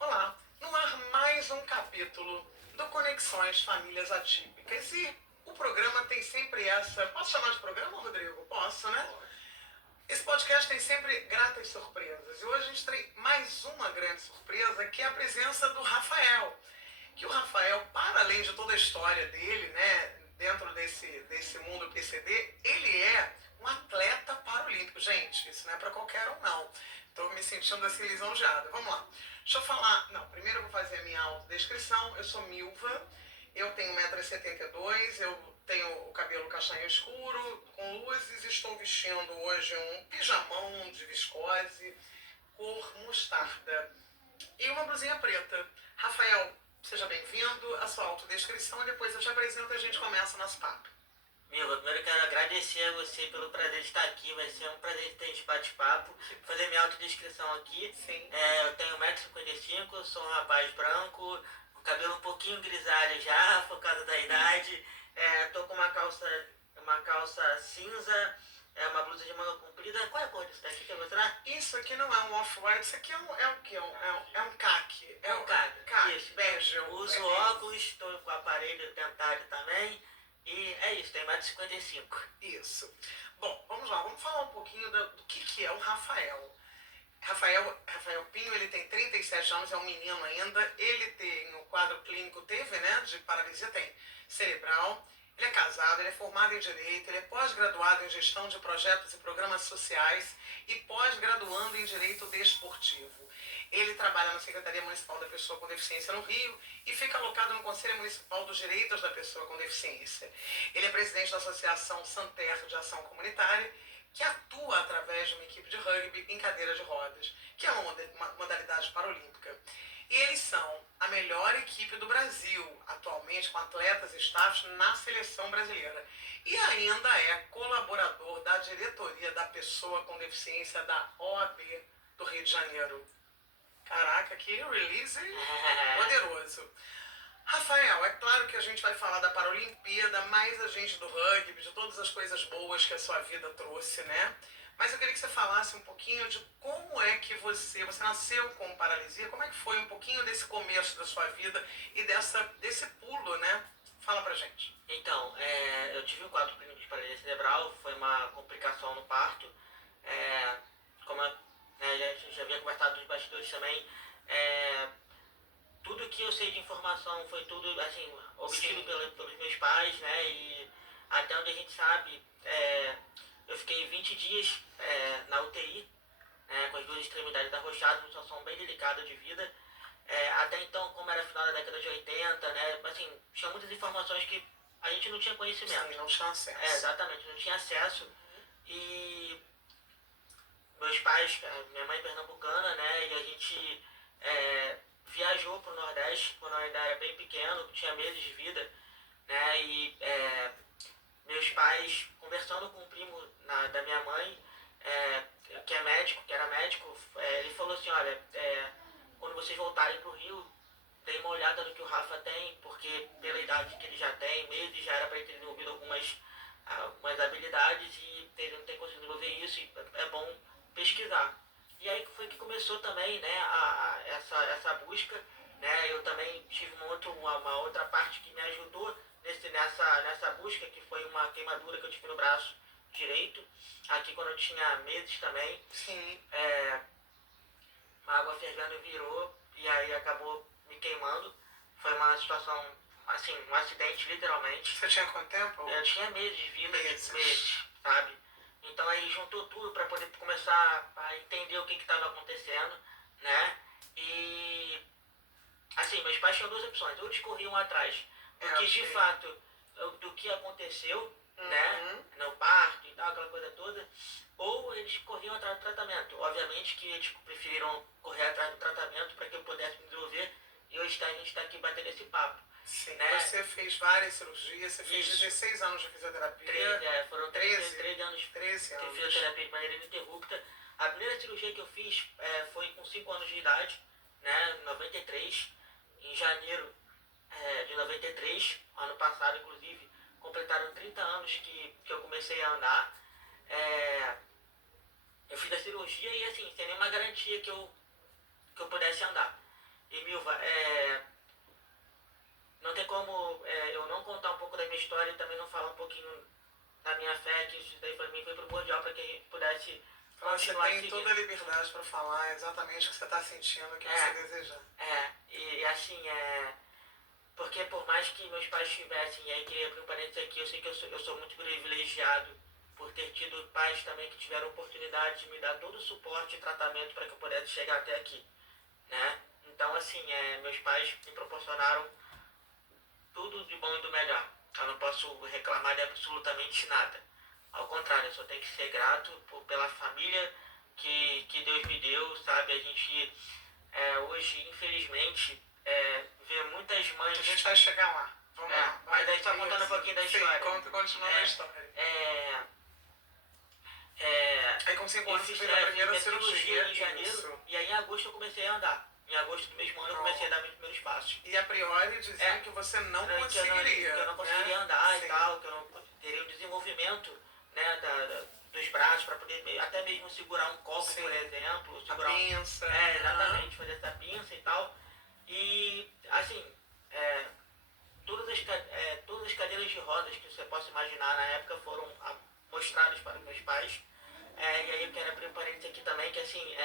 Olá, no ar mais um capítulo do Conexões Famílias Atípicas e o programa tem sempre essa... Posso chamar de programa, Rodrigo? Posso, né? Esse podcast tem sempre gratas surpresas e hoje a gente tem mais uma grande surpresa, que é a presença do Rafael. Que o Rafael, para além de toda a história dele, né, dentro desse mundo PCD, ele é um atleta paralímpico. Gente, isso não é para qualquer um, não. Estou me sentindo assim lisonjeada. Vamos lá. Deixa eu falar. Não, primeiro eu vou fazer a minha autodescrição. Eu sou Milva, eu tenho 1,72 m, eu tenho o cabelo castanho escuro, com luzes, estou vestindo hoje um pijamão de viscose, cor mostarda, e uma blusinha preta. Rafael, seja bem-vindo, a sua autodescrição e depois eu te apresento e a gente começa o nosso papo. Milva, primeiro eu quero agradecer a você pelo prazer de estar aqui, vai ser um prazer ter esse bate-papo, fazer minha autodescrição aqui. Sim. Eu tenho 1,55 m, sou um rapaz branco, com cabelo um pouquinho grisalho já, por causa da idade. Tô com uma calça cinza, uma blusa de manga comprida. Qual é a cor disso daqui? Quer mostrar? Isso aqui não é um off-white, isso aqui é o quê? É um caque. É um caque, isso. Bege. Uso óculos, estou com aparelho dentário também. E é isso, tem 1,55 m. Isso. Bom, vamos lá, vamos falar um pouquinho do que é o Rafael. Rafael Pinho, ele tem 37 anos, é um menino ainda. Ele tem o quadro clínico, né, de paralisia, tem cerebral. Ele é casado, ele é formado em Direito, ele é pós-graduado em Gestão de Projetos e Programas Sociais e pós-graduando em Direito Desportivo. Ele trabalha na Secretaria Municipal da Pessoa com Deficiência no Rio e fica alocado no Conselho Municipal dos Direitos da Pessoa com Deficiência. Ele é presidente da Associação Santer de Ação Comunitária, que atua através de uma equipe de rugby em cadeira de rodas, que é uma modalidade paralímpica. E eles são a melhor equipe do Brasil, atualmente com atletas e staffs na seleção brasileira. E ainda é colaborador da diretoria da Pessoa com Deficiência da OAB do Rio de Janeiro. Caraca, que release poderoso. Rafael, é claro que a gente vai falar da Paralimpíada, mais a gente do rugby, de todas as coisas boas que a sua vida trouxe, né? Mas eu queria que você falasse um pouquinho de como é que você nasceu com paralisia, como é que foi um pouquinho desse começo da sua vida e desse pulo, né? Fala pra gente. Então, eu tive um quadro clínico de paralisia cerebral, foi uma complicação no parto. Como a gente já havia conversado nos bastidores também, tudo que eu sei de informação foi tudo assim, obtido pelos meus pais, né? E até onde a gente sabe, eu fiquei 20 dias na UTI, com as duas extremidades arrochadas, uma situação bem delicada de vida. Até então, como era final da década de 80, né? Assim, tinha muitas informações que a gente não tinha conhecimento. Sim, não tinha acesso. Exatamente, não tinha acesso. E meus pais, minha mãe pernambucana, né? E a gente viajou para o Nordeste quando eu ainda era bem pequeno, tinha meses de vida, né? E meus pais, conversando com um primo da minha mãe, que era médico, ele falou assim, olha, quando vocês voltarem para o Rio, deem uma olhada no que o Rafa tem, porque pela idade que ele já tem, meses, já era para ele ter desenvolvido algumas habilidades e ele não tem conseguido desenvolver isso, e é bom pesquisar. E aí foi que começou também, né, essa busca, né? Eu também tive uma outra parte que me ajudou nessa busca, que foi uma queimadura que eu tive no braço direito, aqui quando eu tinha meses também. Sim. A água fervendo virou e aí acabou me queimando. Foi uma situação, assim, um acidente literalmente. Você tinha quanto tempo? Eu tinha meses de vida, meses, sabe? Então aí juntou tudo para poder começar a entender o que estava acontecendo, né? E assim, meus pais tinham duas opções, ou eles corriam atrás do que de fato, do que aconteceu, né? No parto e tal, aquela coisa toda, ou eles corriam atrás do tratamento. Obviamente que eles preferiram correr atrás do tratamento para que eu pudesse me desenvolver, e hoje a gente está aqui batendo esse papo. Sim, né? Você fez várias cirurgias, você fez 16 anos de fisioterapia. Foram 13 anos de fisioterapia de maneira ininterrupta. A primeira cirurgia que eu fiz foi com 5 anos de idade, né, em 93, em janeiro de 93, ano passado inclusive, completaram 30 anos que eu comecei a andar. Eu fiz a cirurgia e assim, sem nenhuma garantia que eu que eu pudesse andar. E Milva, não tem como eu não contar um pouco da minha história e também não falar um pouquinho da minha fé, que isso daí para mim foi primordial para que a gente pudesse Você continuar tem seguindo. toda a liberdade para falar exatamente o que você está sentindo, o que você desejar. E assim, porque por mais que meus pais tivessem, e aí queria abrir um parênteses aqui, eu sei que eu sou muito privilegiado por ter tido pais também que tiveram oportunidade de me dar todo o suporte e tratamento para que eu pudesse chegar até aqui, né? Então, assim, meus pais me proporcionaram tudo de bom e do melhor. Eu não posso reclamar de absolutamente nada. Ao contrário, eu só tenho que ser grato pela família que Deus me deu, sabe? A gente hoje, infelizmente, vê muitas mães... A gente vai chegar lá. Vamos lá. Mas aí só contando um pouquinho da história. Continua a história. Aí com 5 anos eu você fiz fez a primeira cirurgia em janeiro, e aí em agosto eu comecei a andar. Em agosto do mesmo ano eu comecei a dar meus primeiros passos. E a priori diziam que você não conseguiria. Que eu não conseguiria andar e tal, que eu não teria o desenvolvimento, né, dos braços para poder até mesmo segurar um copo, por exemplo. Segurar a pinça. Exatamente, fazer essa pinça e tal. E, assim, todas as cadeiras de rodas que você possa imaginar na época foram mostradas para meus pais. E aí eu quero abrir um parênteses aqui também, que assim,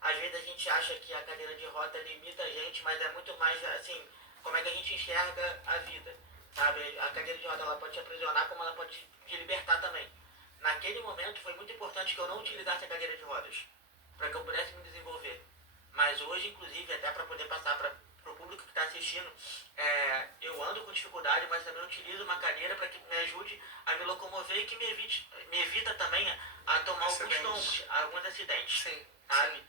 às vezes a gente acha que a cadeira de roda limita a gente, mas é muito mais assim, como é que a gente enxerga a vida, sabe? A cadeira de roda ela pode te aprisionar, como ela pode te libertar também. Naquele momento foi muito importante que eu não utilizasse a cadeira de rodas, para que eu pudesse me desenvolver. Mas hoje, inclusive, até para poder passar para o público que está assistindo, eu ando com dificuldade, mas também utilizo uma cadeira para que me ajude a me locomover e que me evita também a tomar alguns acidentes, sabe?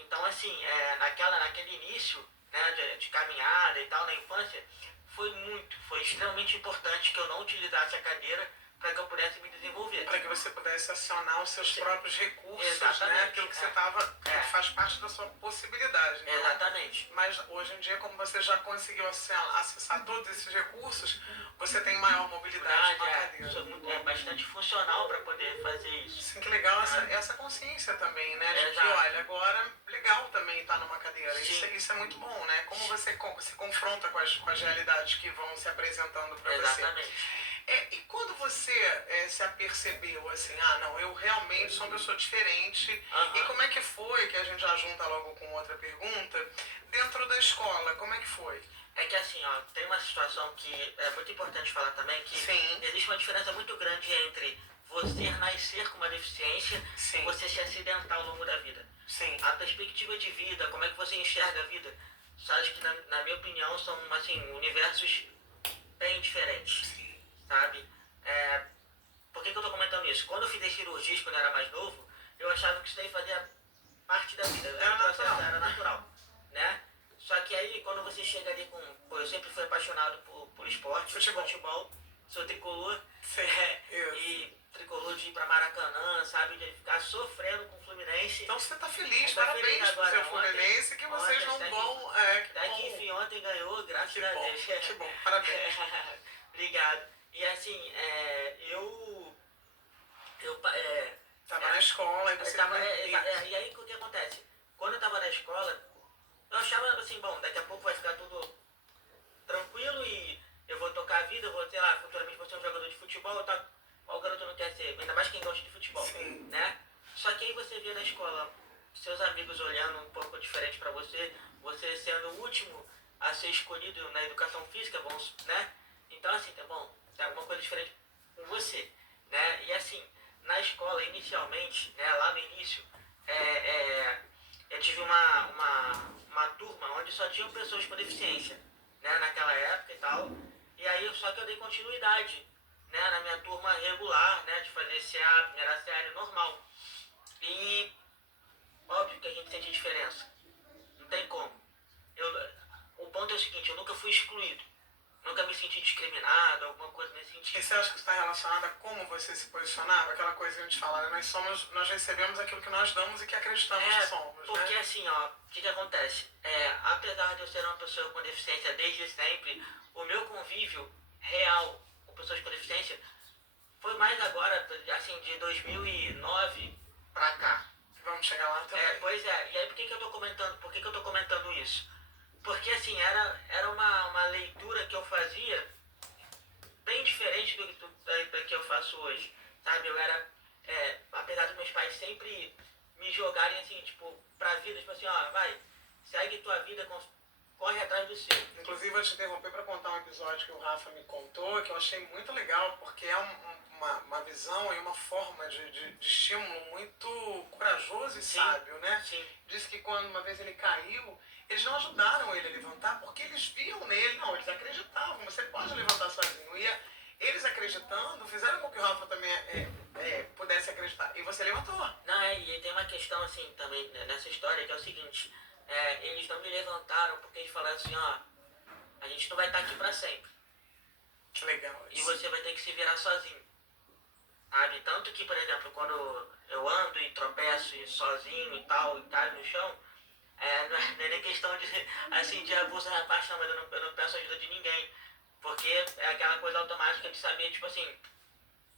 Então, assim, naquele início, né, de caminhada e tal, na infância, foi extremamente importante que eu não utilizasse a cadeira para que eu pudesse me desenvolver. Para que você pudesse acionar os seus próprios recursos, né? Aquilo que você estava, faz parte da sua possibilidade. Então, exatamente. Mas hoje em dia, como você já conseguiu acessar todos esses recursos, você tem maior mobilidade na cadeira. É bastante funcional para poder fazer isso. Sim, que legal essa consciência também, né? De que, olha, agora legal também estar numa cadeira. Isso é muito bom, né? Como você se confronta com as realidades que vão se apresentando para você. Exatamente. E quando você se apercebeu assim, não, eu realmente sou uma pessoa diferente, e como é que foi, que a gente já junta logo com outra pergunta, dentro da escola, como é que foi? É que assim, tem uma situação que é muito importante falar também, que existe uma diferença muito grande entre você nascer com uma deficiência e você se acidentar ao longo da vida. A perspectiva de vida, como é que você enxerga a vida, sabe que na minha opinião são assim, universos bem diferentes. Sabe? Por que eu tô comentando isso? Quando eu fiz as cirurgias, quando eu era mais novo, eu achava que isso daí fazia parte da vida, era natural, né? Só que aí, quando você chega ali eu sempre fui apaixonado por esporte, futebol, sou tricolor, e tricolor de ir pra Maracanã, sabe? De ficar sofrendo com o Fluminense. Então você tá feliz, parabéns pro seu Fluminense, que vocês não vão... que enfim, ontem ganhou, graças a Deus. Que bom, parabéns. Obrigado. E assim, eu tava na escola e você... e aí o que acontece? Quando eu tava na escola, eu achava assim, bom, daqui a pouco vai ficar tudo tranquilo e eu vou tocar a vida, eu vou, sei lá, futuramente vou ser um jogador de futebol, tá? Qual garoto não quer ser? Ainda mais quem gosta de futebol, né? Só que aí você vê na escola seus amigos olhando um pouco diferente pra você sendo o último a ser escolhido na educação física, né? Então assim, tá bom, tem alguma coisa diferente com você, né? E assim, na escola, inicialmente, né, lá no início, eu tive uma turma onde só tinham pessoas com deficiência, né, naquela época e tal, e aí só que eu dei continuidade, né, na minha turma regular, né, de fazer CA, primeira série, normal. E óbvio que a gente sente diferença, não tem como. O ponto é o seguinte, eu nunca fui excluído. Nunca me senti discriminado, alguma coisa nesse sentido. E você acha que isso está relacionado a como você se posicionava? Aquela coisa que a gente fala, né? Nós recebemos aquilo que nós damos e que acreditamos que somos, porque né? assim, o que acontece? Apesar de eu ser uma pessoa com deficiência desde sempre, o meu convívio real com pessoas com deficiência foi mais agora, assim, de 2009 pra cá. Vamos chegar lá também. Pois é. E aí por que que eu tô comentando isso? Porque assim, era uma leitura que eu fazia bem diferente da que eu faço hoje, sabe? Eu era, apesar dos meus pais sempre me jogarem assim, tipo, pra vida, tipo assim, ó, vai, segue tua vida, corre atrás do seu. Inclusive, vou te interromper para contar um episódio que o Rafa me contou, que eu achei muito legal, porque é uma visão e uma forma de estímulo muito corajoso e sábio, né? Sim. Disse que quando uma vez ele caiu, eles não ajudaram ele a levantar, porque eles viam nele, não, eles acreditavam, você pode levantar sozinho. E eles acreditando, fizeram com que o Rafa também pudesse acreditar. E você levantou. Não, e tem uma questão assim também nessa história, que é o seguinte, eles não me levantaram porque eles falaram assim, ó, a gente não vai estar aqui pra sempre. Que legal isso. E você vai ter que se virar sozinho. Sabe? Tanto que, por exemplo, quando eu ando e tropeço sozinho e tal, e caio no chão, não é nem questão de abuso na paixão, mas eu não peço ajuda de ninguém. Porque é aquela coisa automática de saber, tipo assim,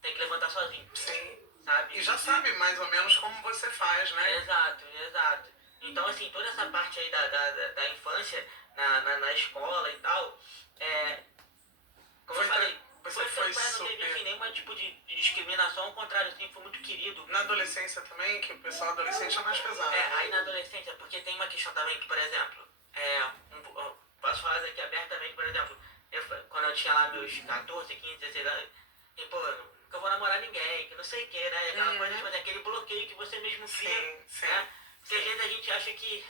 tem que levantar sozinho. Sim. Sabe? E já sabe mais ou menos como você faz, né? Exato. Então, assim, toda essa parte aí da infância, na escola e tal, como eu falei, você foi não super... teve assim, nenhum tipo de discriminação, ao contrário, assim, foi muito querido. Na adolescência também, que o pessoal adolescente é mais pesado. Aí na adolescência, porque tem uma questão também que, por exemplo, posso falar aqui abertamente, por exemplo, quando eu tinha lá meus 14, 15, 16 anos, e pô, nunca vou namorar ninguém, que não sei o que, né? Aquela coisa, tipo, aquele bloqueio que você mesmo cria, sim, né? Porque às vezes a gente acha que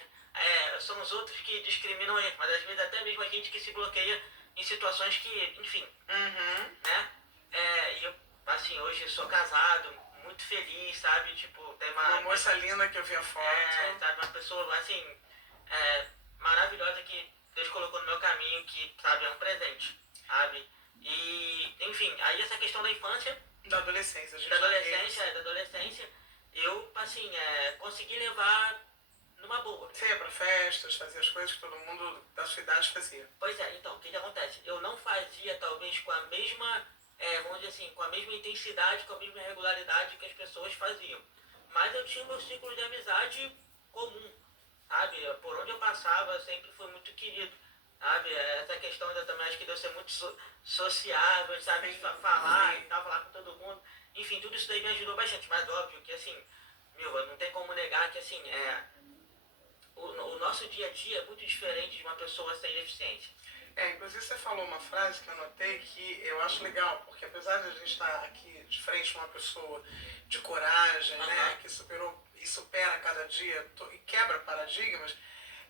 são os outros que discriminam a gente, mas às vezes até mesmo a gente que se bloqueia em situações que, enfim, né? E eu, assim, hoje sou casado, muito feliz, sabe? Tipo, tem uma moça linda que eu vi a foto. Sabe? Uma pessoa, assim, maravilhosa que Deus colocou no meu caminho, que, sabe, é um presente, sabe? E, enfim, aí essa questão da infância... Da adolescência, gente. Da adolescência, eu, assim, consegui levar numa boa. Você ia pra festas, fazia as coisas que todo mundo da sua idade fazia. Pois é, então, o que acontece? Eu não fazia, talvez, com a mesma, vamos dizer assim, com a mesma intensidade, com a mesma regularidade que as pessoas faziam. Mas eu tinha meu ciclo de amizade comum, sabe? Por onde eu passava, sempre foi muito querido, sabe? Essa questão eu também acho que deu ser muito sociável, sabe? Falar e tal, falar com todo mundo. Enfim, tudo isso daí me ajudou bastante, mas óbvio que, assim, não tem como negar que, assim, o nosso dia a dia é muito diferente de uma pessoa sem deficiência. Inclusive você falou uma frase que eu anotei que eu acho legal, porque apesar de a gente estar aqui de frente a uma pessoa de coragem, né, que superou e supera cada dia e quebra paradigmas,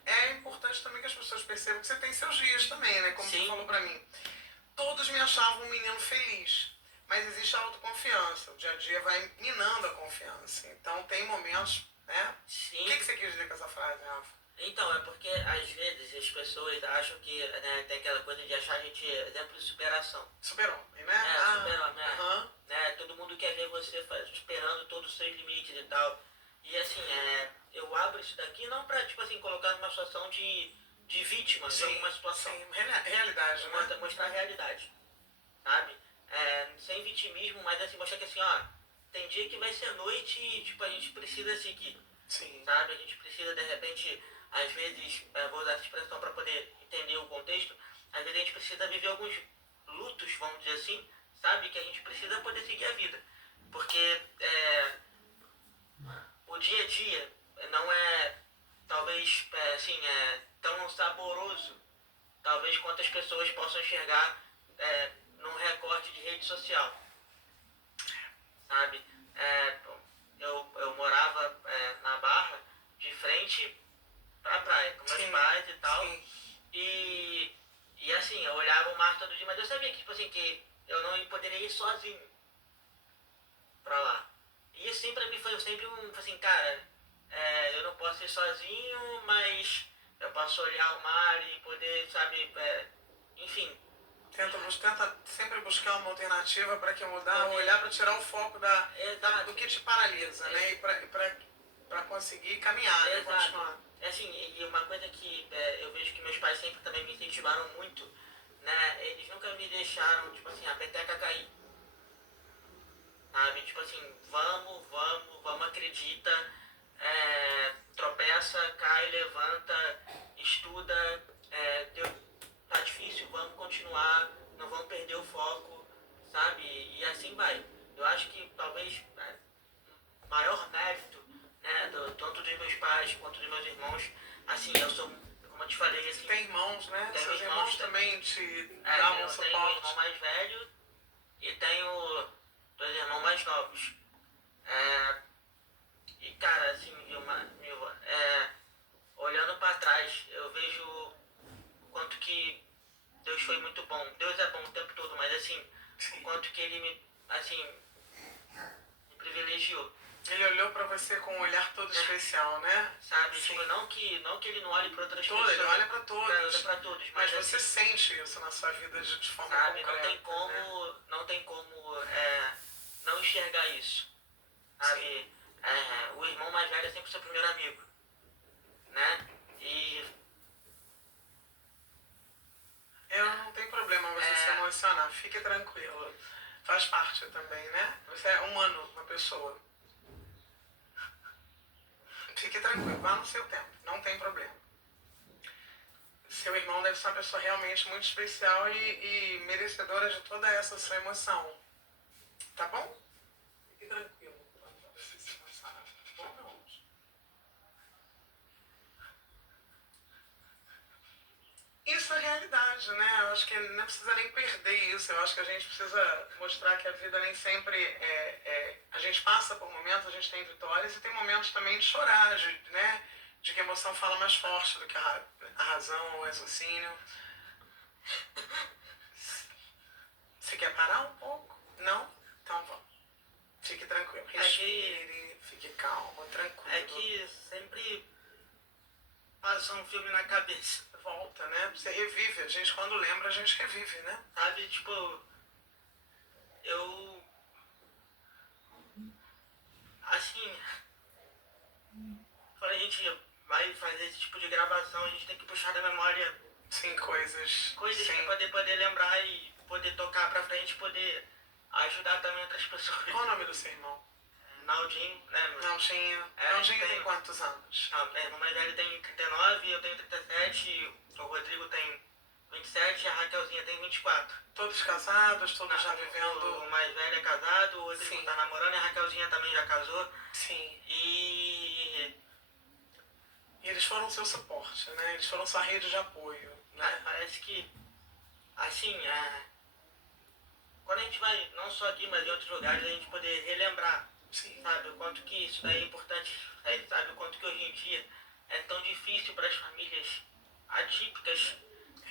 é importante também que as pessoas percebam que você tem seus dias também, né, como você falou pra mim. Todos me achavam um menino feliz, mas existe a autoconfiança, o dia a dia vai minando a confiança, então tem momentos, né? Sim. O que você quis dizer com essa frase, Rafa? Então, é porque às vezes as pessoas acham que, né, tem aquela coisa de achar a gente exemplo de superação. Super-homem, né? Super-homem, né? Todo mundo quer ver você superando todos os seus limites e tal. E assim, eu abro isso daqui não pra, tipo assim, colocar numa situação de vítima de alguma situação. Sim, realidade, né? Mostrar a realidade, sabe? Sem vitimismo, mas assim, mostrar que assim, ó, tem dia que vai ser noite e, tipo, a gente precisa seguir. Sim. Sabe? A gente precisa, de repente, às vezes, vou usar essa expressão para poder entender o contexto, às vezes a gente precisa viver alguns lutos, vamos dizer assim, sabe? Que a gente precisa poder seguir a vida. Porque o dia a dia não é, talvez, assim, tão saboroso, talvez, quanto as pessoas possam enxergar num recorte de rede social, sabe? Eu morava na Barra, de frente pra praia, com meus pais e tal. E assim, eu olhava o mar todo dia, mas eu sabia que, tipo assim, que eu não poderia ir sozinho pra lá. E isso sempre pra mim foi sempre assim, cara, eu não posso ir sozinho, mas eu posso olhar o mar e poder, sabe, enfim. Tenta sempre buscar uma alternativa para que mudar, olhar para tirar o foco do que te paralisa, né? E para conseguir caminhar, né? Continuar. Assim, e uma coisa que eu vejo que meus pais sempre também me incentivaram muito, né? Eles nunca me deixaram, tipo assim, a peteca cair. Sabe? Tipo assim, vamos, acredita. tropeça, cai, levanta, estuda, tá difícil, vamos continuar, não vamos perder o foco, sabe? E assim vai. Eu acho que talvez maior mérito, né, tanto dos meus pais quanto dos meus irmãos, assim, eu sou, como eu te falei, assim... Tem irmãos, né? Tenho Seus irmãos também te dão um eu tenho um irmão suporte. mais velho e tenho 2 irmãos mais novos. E cara, assim, olhando pra trás, eu vejo o quanto que Deus foi muito bom. Deus é bom o tempo todo, mas assim, Sim. o quanto que Ele me privilegiou. Ele olhou pra você com um olhar todo especial, né? Sabe? Sim. Tipo, não que Ele não olhe pra outras Ele pessoas. olha pra todos. Olha pra todos. Mas você assim, sente isso na sua vida de forma sabe? concreta. Não tem como não enxergar isso. Sabe? O irmão mais velho é sempre seu primeiro amigo. Né? E Eu não tem problema você se emocionar, fique tranquilo. Faz parte também, né? Você é humano, uma pessoa. Fique tranquilo, vá no seu tempo, não tem problema. Seu irmão deve ser uma pessoa realmente muito especial e merecedora de toda essa sua emoção. Tá bom? Fique tranquilo. Você se emocionar, tá bom, meu anjo? Isso é realidade, né? Eu acho que não precisa nem perder isso. Eu acho que a gente precisa mostrar que a vida nem sempre a gente passa por momentos, a gente tem vitórias e tem momentos também de chorar, né? De que a emoção fala mais forte do que a razão ou o raciocínio. Você quer parar um pouco? Não? Então vamos. Fique tranquilo. Respire, fique calmo, tranquilo. É que sempre passa um filme na cabeça. Volta, né? Você revive. A gente, quando lembra, a gente revive, né? Sabe, tipo, eu... Assim, quando a gente vai fazer esse tipo de gravação, a gente tem que puxar da memória... Sim, coisas sim. Pra poder lembrar e poder tocar pra frente, poder ajudar também outras pessoas. Qual o nome do seu irmão? Naldinho, né? Naldinho. Naldinho tem quantos anos? Meu irmão mais velho tem 39, eu tenho 37, o Rodrigo tem 27 e a Raquelzinha tem 24. Todos casados, todos já vivendo... O mais velho é casado, o Rodrigo Sim. tá namorando e a Raquelzinha também já casou. Sim. E eles foram seu suporte, né? Eles foram sua rede de apoio, né? Parece que, assim, quando a gente vai, não só aqui, mas em outros lugares, a gente poder relembrar, Sim. sabe, o quanto que isso daí é importante, sabe, o quanto que hoje em dia é tão difícil para as famílias atípicas,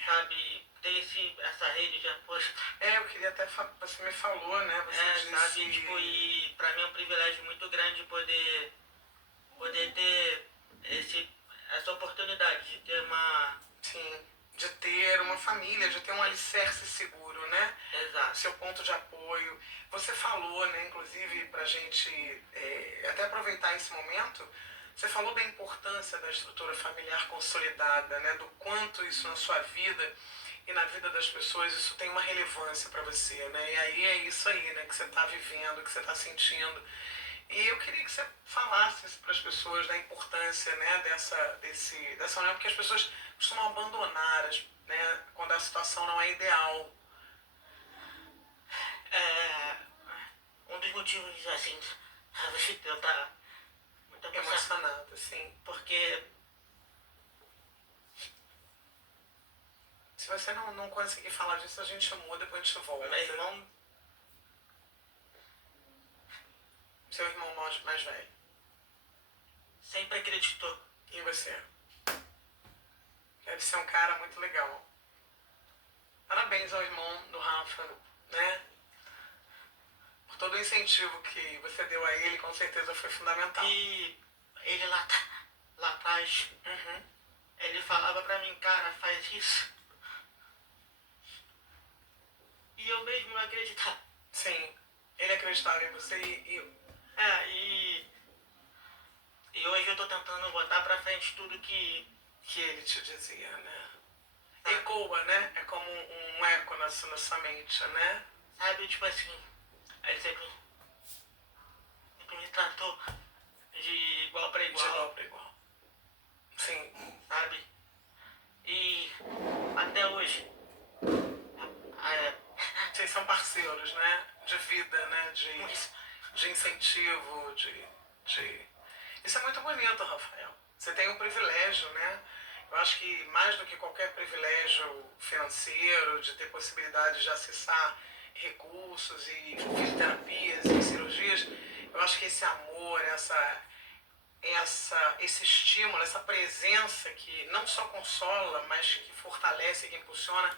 sabe, ter essa rede de apoio. Eu queria até... Você me falou, né? Você disse... Sabe, tipo, e pra mim é um privilégio muito grande poder ter essa oportunidade de ter uma... Sim, de ter uma família, de ter um alicerce seguro, né? Exato. Seu ponto de apoio. Você falou, né, inclusive, pra gente até aproveitar esse momento, você falou da importância da estrutura familiar consolidada, né? Do quanto isso na sua vida e na vida das pessoas, isso tem uma relevância para você, né? E aí é isso aí, né, que você está vivendo, que você está sentindo. E eu queria que você falasse para as pessoas da importância, né, dessa união, porque as pessoas costumam abandonar, né, quando a situação não é ideal. Um dos motivos, assim, você tentar muito emocionada, sim. Porque se você não conseguir falar disso, a gente muda, depois a gente volta. Meu irmão... Seu irmão mais velho. Sempre acreditou. E você? Deve ser um cara muito legal. Parabéns ao irmão do Rafa, né? Por todo o incentivo que você deu a ele, com certeza foi fundamental. E ele lá atrás, ele falava pra mim, cara, faz isso. E eu mesmo não acreditava. Sim, ele acreditava em você e hoje eu tô tentando botar pra frente tudo que ele te dizia, né? Ecoa, né? É como um eco na sua mente, né? Sabe, tipo assim, ele sempre me tratou de igual pra De igual igual, para igual. Sim. sabe? E até hoje, é, Vocês são parceiros, né? De vida, né? mas, De incentivo, Isso é muito bonito, Rafael. Você tem um privilégio, né? Eu acho que mais do que qualquer privilégio financeiro, de ter possibilidade de acessar recursos e fisioterapias e cirurgias, eu acho que esse amor, esse estímulo, essa presença que não só consola, mas que fortalece, que impulsiona,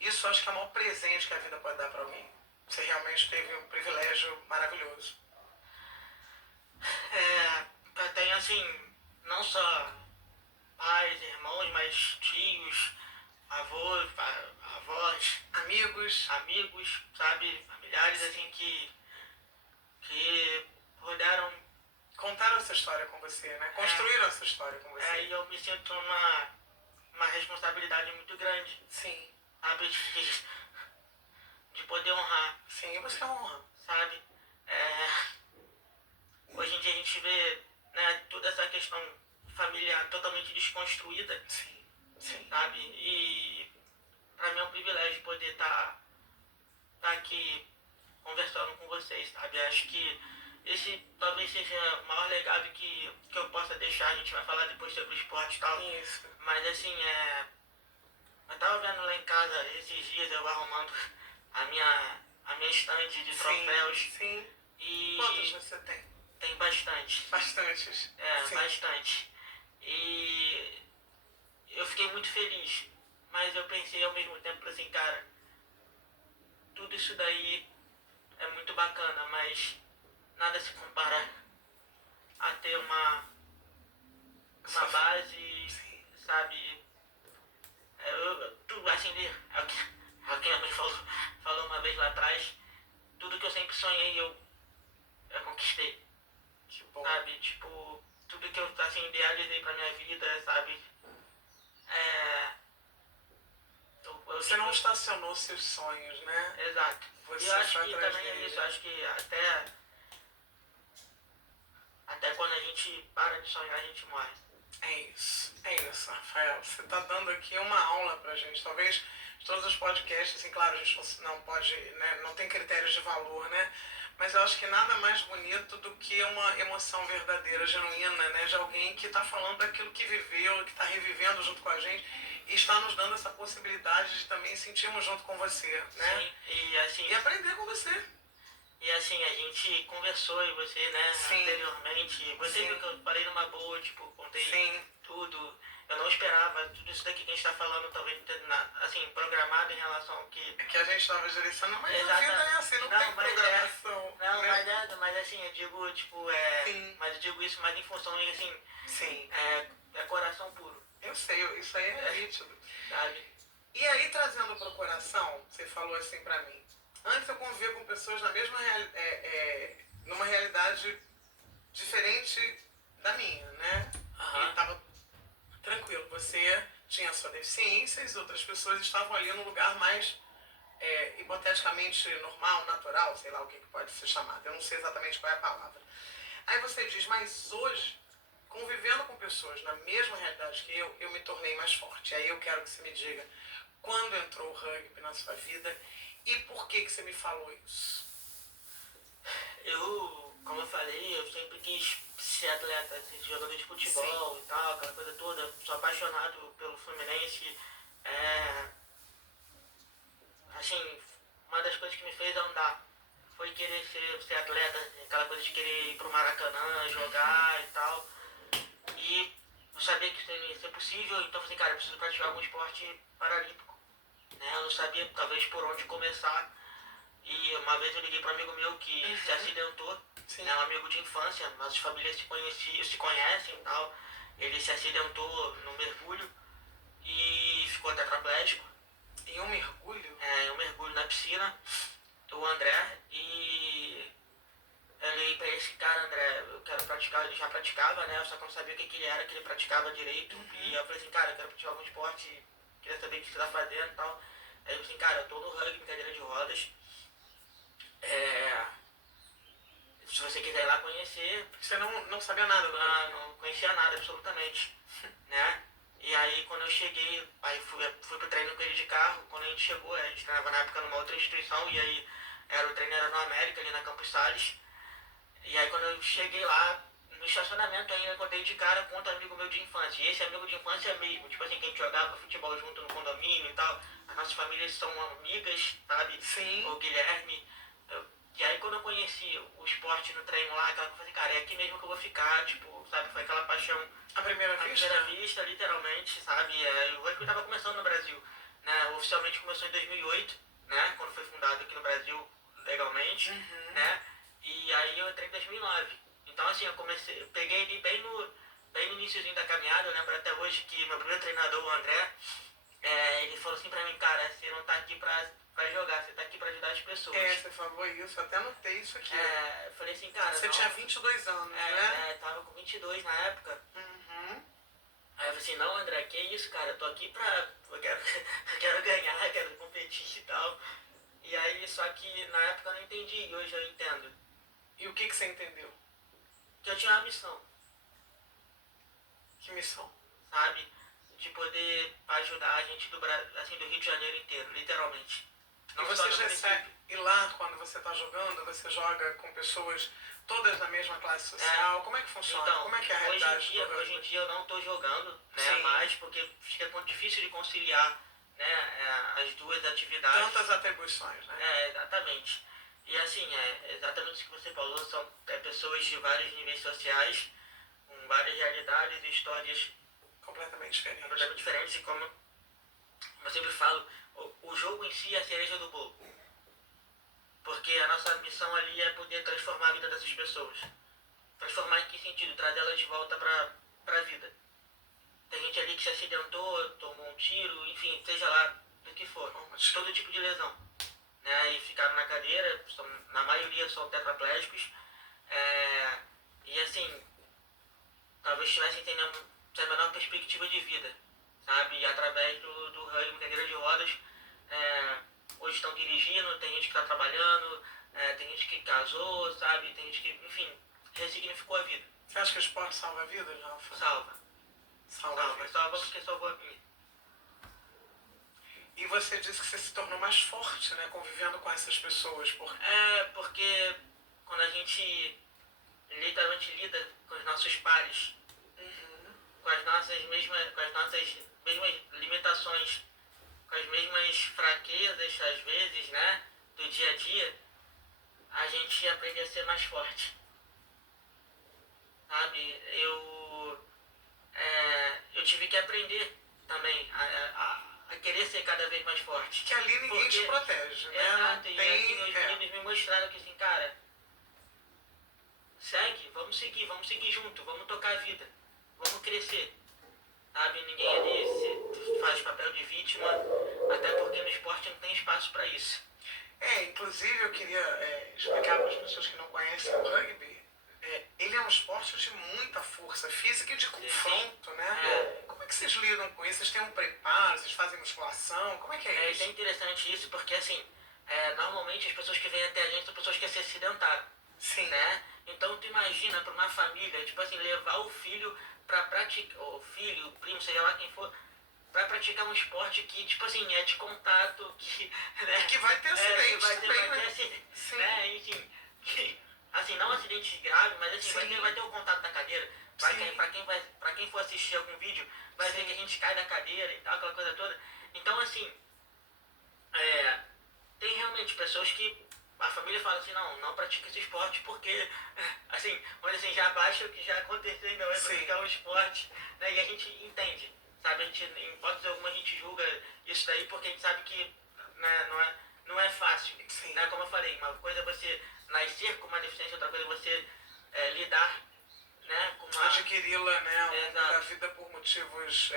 isso eu acho que é o maior presente que a vida pode dar para alguém. Você realmente teve um privilégio maravilhoso. eu tenho assim, não só pais, irmãos, mas tios, avós, avós, Amigos, amigos, sabe, familiares assim que rodearam. contaram essa história com você, né? Construíram essa história com você. E eu me sinto uma responsabilidade muito grande, Sim, sabe, de poder honrar, sim, você honra. sabe? É, hoje em dia a gente vê, né, toda essa questão familiar totalmente desconstruída, Sim, sim. sabe? E pra mim é um privilégio poder estar aqui conversando com vocês, sabe? Acho que esse talvez seja o maior legado que eu possa deixar. A gente vai falar depois sobre o esporte e tal. Isso. Mas assim, eu tava vendo lá em casa esses dias eu arrumando a minha estante de troféus. Sim. E Quantos você tem? tem bastante. Bastantes. Sim. Bastante. E eu fiquei muito feliz. Mas eu pensei ao mesmo tempo assim, cara, tudo isso daí é muito bacana, mas nada se compara a ter uma base, Sim. sabe? Tudo assim, é o que a mãe falou uma vez lá atrás, tudo que eu sempre sonhei eu conquistei, Que bom. sabe? Tipo, tudo que eu assim, idealizei pra minha vida, sabe? Você não estacionou seus sonhos, né? Exato. Você E eu acho foi que atrás também é dele. isso, eu acho que até quando a gente para de sonhar, a gente morre. É isso, Rafael. Você está dando aqui uma aula pra gente. Talvez todos os podcasts, assim, claro, a gente não pode, né, não tem critérios de valor, né? Mas eu acho que nada mais bonito do que uma emoção verdadeira, genuína, né? De alguém que está falando daquilo que viveu, que está revivendo junto com a gente e está nos dando essa possibilidade de também sentirmos junto com você, né? Sim, e assim... E aprender com você. E assim, a gente conversou e você, né, Sim. Anteriormente. Você Sim. viu que eu falei numa boa, tipo, contei Sim. tudo. Eu não esperava tudo isso daqui que a gente tá falando, talvez, assim, programado em relação ao que... É que a gente estava direcionando, mas Exato. a vida é assim, não tem mas programação. Não, né? mas assim, eu digo, tipo, Sim. mas eu digo isso mais em função de, assim, Sim. é coração puro. Eu sei, isso aí é nítido. Sabe? E aí, trazendo para o coração, você falou assim para mim, antes eu convivia com pessoas na mesma numa realidade diferente da minha, né? Aham. E tava tranquilo, você tinha a sua deficiência e as outras pessoas estavam ali num lugar mais hipoteticamente normal, natural, sei lá o que pode ser chamado, eu não sei exatamente qual é a palavra. Aí você diz, mas hoje, convivendo com pessoas na mesma realidade que eu me tornei mais forte. Aí eu quero que você me diga quando entrou o rugby na sua vida e por que você me falou isso? Como eu falei, eu sempre quis ser atleta, ser jogador de futebol. Sim. E tal, aquela coisa toda. Sou apaixonado pelo Fluminense. Assim, uma das coisas que me fez andar foi querer ser atleta, aquela coisa de querer ir pro Maracanã, jogar e tal. E eu sabia que isso ia ser possível, então eu falei, cara, eu preciso praticar algum esporte paralímpico. Né? Eu não sabia, talvez, por onde começar. E uma vez eu liguei para um amigo meu que se acidentou, né, um amigo de infância, nossas famílias se conhecem e tal. Ele se acidentou no mergulho e ficou tetraplégico. Em um mergulho? Em um mergulho na piscina, o André, e eu liguei pra esse cara, André, eu quero praticar, ele já praticava, né, eu só não sabia o que ele era, que ele praticava direito. E eu falei assim, cara, eu quero praticar algum esporte, queria saber o que você tá fazendo e tal. Aí eu falei assim, cara, eu tô no rugby, em cadeira de rodas. se você quiser ir lá conhecer, Você não sabia nada do Brasil? não conhecia nada, absolutamente, né? E aí quando eu cheguei, aí fui pro treino com ele de carro. Quando a gente chegou, a gente treinava na época numa outra instituição, e aí o treino era no América, ali na Campos Sales. E aí quando eu cheguei lá, no estacionamento ainda, eu dei de cara com outro amigo meu de infância. E esse amigo de infância é mesmo, tipo assim, que a gente jogava futebol junto no condomínio e tal. As nossas famílias são amigas, sabe? Sim. O Guilherme. E aí quando eu conheci o esporte no treino lá, aquela coisa, cara, é aqui mesmo que eu vou ficar, tipo, sabe? Foi aquela paixão À primeira à vista? primeira vista, literalmente, sabe? O rugby estava começando no Brasil, né? Oficialmente começou em 2008, né? Quando foi fundado aqui no Brasil legalmente, né? E aí eu entrei em 2009. Então, assim, eu peguei ele bem no iniciozinho da caminhada. Eu lembro até hoje que meu primeiro treinador, o André, ele falou assim pra mim, cara, você não tá aqui pra jogar, você tá aqui pra ajudar as pessoas. Você falou isso, eu até anotei isso aqui. Eu falei assim, cara, você não, tinha 22 anos, né? Tava com 22 na época. Aí eu falei assim, não, André, que isso, cara, eu tô aqui eu quero ganhar, quero competir e tal. E aí, só que na época eu não entendi, e hoje eu entendo. E o que você entendeu? Que eu tinha uma missão. Que missão? Sabe? De poder ajudar a gente do Rio de Janeiro inteiro, literalmente. Não, e você recebe, e lá, quando você está jogando, você joga com pessoas todas da mesma classe social? Como é que funciona? Então, como é que é a realidade hoje em dia eu não estou jogando, né, Sim. mais, porque fica muito difícil de conciliar, né, as duas atividades. Tantas atribuições, né? Exatamente. E assim, exatamente isso que você falou, são pessoas de vários níveis sociais, com várias realidades e histórias completamente diferentes. E como eu sempre falo, o jogo em si é a cereja do bolo. Porque a nossa missão ali é poder transformar a vida dessas pessoas. Transformar em que sentido? Trazer elas de volta pra vida. Tem gente ali que se acidentou, tomou um tiro, enfim, seja lá do que for. Todo tipo de lesão. Né? E ficaram na cadeira, na maioria são tetraplégicos. E assim, talvez tivessem tendo a menor perspectiva de vida, sabe? E através do rugby, cadeira de rodas, hoje estão dirigindo, tem gente que está trabalhando, tem gente que casou, sabe? Tem gente que, enfim, ressignificou a vida. Você acha que o esporte salva a vida, Rafa? Salva porque salvou a vida. E você disse que você se tornou mais forte, né, convivendo com essas pessoas. Porque quando a gente literalmente lida com os nossos pares, com as nossas mesmas limitações, com as mesmas fraquezas, às vezes, né, do dia a dia, a gente aprende a ser mais forte. Sabe? Eu tive que aprender também a querer ser cada vez mais forte. Que ali ninguém te protege, né? Exato, e aqui meus meninos me mostraram que assim, cara, vamos seguir junto, vamos tocar a vida, vamos crescer. Sabe, ninguém ali faz papel de vítima, até porque no esporte não tem espaço para isso. Inclusive eu queria explicar para as pessoas que não conhecem o rugby. Ele é um esporte de muita força física e de confronto, né? Como é que vocês lidam com isso? Vocês têm um preparo? Vocês fazem musculação? Como é que é isso? É interessante isso porque, assim, normalmente as pessoas que vêm até a gente são pessoas que se acidentaram. Sim. Né? Então tu imagina para uma família, tipo assim, levar o filho para praticar, o filho, o primo, seja lá quem for, para praticar um esporte que, tipo assim, é de contato, né? Que vai ter acidente vai também, ter acidente, né? Enfim, assim, não acidente grave, mas assim, vai ter o contato da cadeira. Pra quem for assistir algum vídeo, vai ver que a gente cai da cadeira e tal, aquela coisa toda. Então, assim, tem realmente pessoas que a família fala assim, não pratica esse esporte porque, assim, mas assim, já baixa o que já aconteceu e não é praticar um esporte, né? E a gente entende, sabe? A gente, em hipótese alguma, a gente julga isso daí porque a gente sabe que, né, não é fácil. Né? Como eu falei, uma coisa é você nascer com uma deficiência, outra coisa é você lidar, né, com uma... adquiri-la, né, da vida por motivos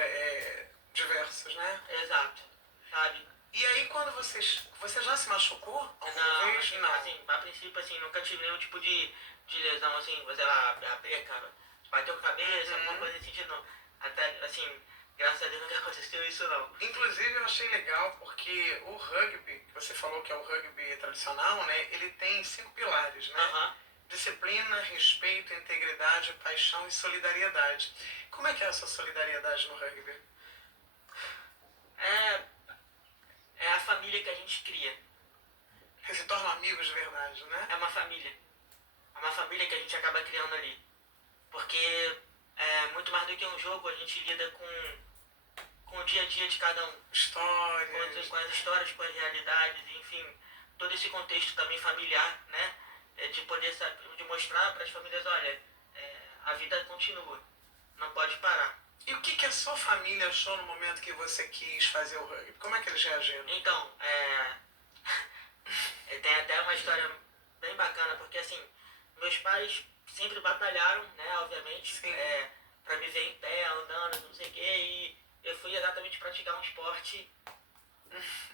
diversos, né? Exato, sabe? E aí quando você já se machucou alguma vez? Não, assim, a princípio, assim, nunca tive nenhum tipo de lesão, assim, sei lá, a peca, bateu a cabeça, alguma coisa desse sentido, não. Até, assim, graças a Deus nunca aconteceu isso, não. Inclusive eu achei legal porque o rugby, que você falou que é o rugby tradicional, né, ele tem 5 pilares, né? Disciplina, respeito, integridade, paixão e solidariedade. Como é que é essa solidariedade no rugby? É a família que a gente cria. Porque se tornam amigos de verdade, né? É uma família. É uma família que a gente acaba criando ali. Porque muito mais do que um jogo, a gente lida com o dia a dia de cada um. Histórias. Com as histórias, com as realidades, enfim, todo esse contexto também familiar, né? De poder de mostrar para as famílias, olha, a vida continua, não pode parar. E o que a sua família achou no momento que você quis fazer o rugby? Como é que eles reagiram? Então, tem até uma história bem bacana, porque assim, meus pais sempre batalharam, né, obviamente, para me ver em pé, andando, não sei o quê, e eu fui exatamente praticar um esporte